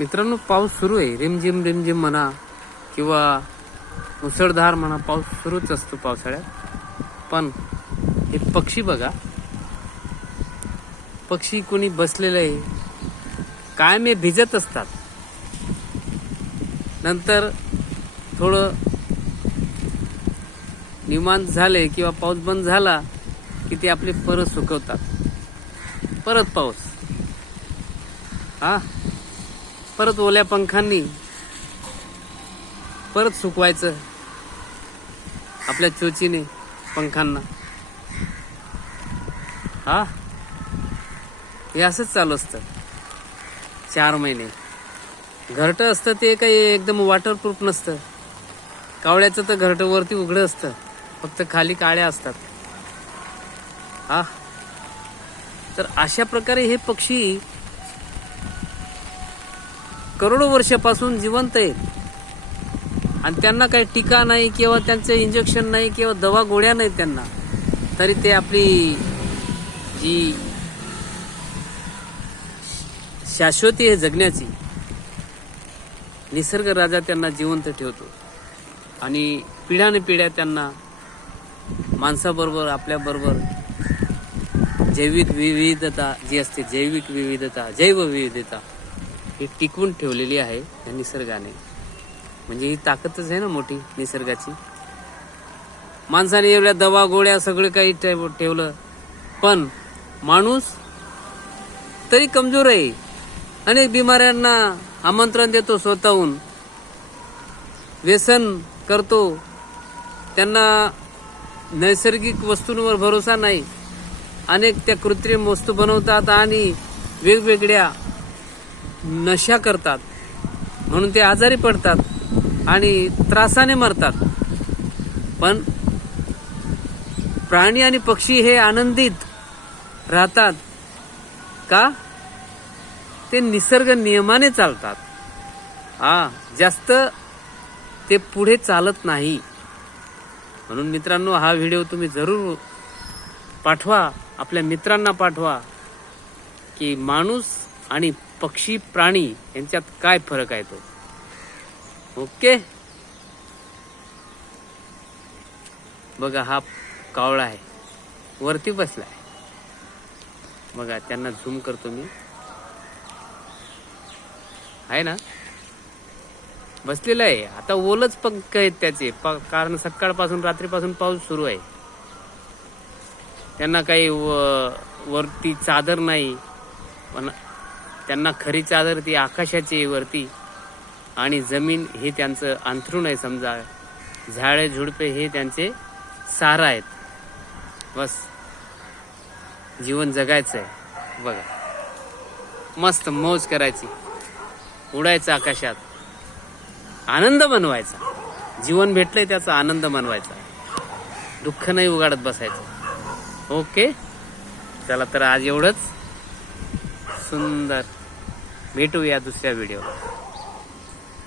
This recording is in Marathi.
मित्रांनो पाऊस सुरू आहे. रिमझिम रिमझिम म्हणा किंवा मुसळधार म्हणा पाऊस सुरूच असतो पावसाळ्यात. पण हे पक्षी बघा. पक्षी कोणी बसलेलं आहे. कायमे भिजत असतात. नंतर थोडं निवांत झाले किंवा पाऊस बंद झाला की ते आपले परत सुकवतात. परत पाऊस. हा? परत ओल्या पंखांनी परत सुकवायचं आपल्या चोचीने पंखांना. हा? हे असंच चालू असतं. चार महिने. घरटं असतं ते काही एकदम वॉटरप्रूफ नसतं. कावळ्याचं तर घरटं वरती उघडं असतं. फक्त खाली काळ्या असतात. हा? तर अशा प्रकारे हे पक्षी करोडो वर्षापासून जिवंत आहेत. आणि त्यांना काही टीका नाही किंवा त्यांचं इंजेक्शन नाही किंवा दवा गोळ्या नाहीत त्यांना. तरी ते आपली जी शाश्वती आहे जगण्याची निसर्ग राजा त्यांना जिवंत ठेवतो. आणि पिढ्याने पिढ्या त्यांना माणसाबरोबर आपल्याबरोबर जैविक विविधता जी असते जैविक विविधता जैवविविधता ही टिकवून ठेवलेली आहे या निसर्गाने. म्हणजे ही ताकदच आहे ना मोठी निसर्गाची. माणसाने एवढ्या दवा गोळ्या सगळं काही ठेव- ठेवलं. पण माणूस तरी कमजोर आहे. अनेक बिमाऱ्यांना आमंत्रण देतो स्वतःहून. व्यसन करतो. त्यांना नैसर्गिक वस्तूंवर भरोसा नाही. अनेक त्या कृत्रिम वस्तू बनवतात आणि वेगवेगळ्या नशा करतात. म्हणून ते आजारी पडतात आणि त्रासाने मरतात. पण प्राणी आणि पक्षी हे आनंदित राहतात का? ते निसर्ग नियमाने चालतात. हा जास्त ते पुढे चालत नाही. म्हणून मित्रांनो हा व्हिडिओ तुम्ही जरूर पाठवा. आपल्या मित्रांना पाठवा की माणूस आणि पक्षी प्राणी यांच्यात काय फरक आहे तो? ओके? बघा हा कावळा आहे. वरती बसलाय. बघा त्यांना झूम करतो मी. आहे ना? बसलेला आहे. आता ओलच पंख आहेत त्याचे. प- कारण सकाळपासून रात्रीपासून पाऊस सुरू आहे. त्यांना काही व- वरती चादर नाही. पण त्यांना खरी चादर ती आकाशाची वरती. आणि जमीन हे त्यांचं अंथरूण आहे समजा. झाडे झुडपे हे त्यांचे सारा आहेत. बस. जीवन जगायचं आहे. बघा. मस्त मौज करायची. उडायचं आकाशात. आनंद मनवायचा. जीवन भेटलंय त्याचा आनंद मनवायचा. दुःख नाही उगाडत बसायचं. ओके? चला तर आज एवढंच. सुंदर. भेटूया दुसऱ्या व्हिडिओ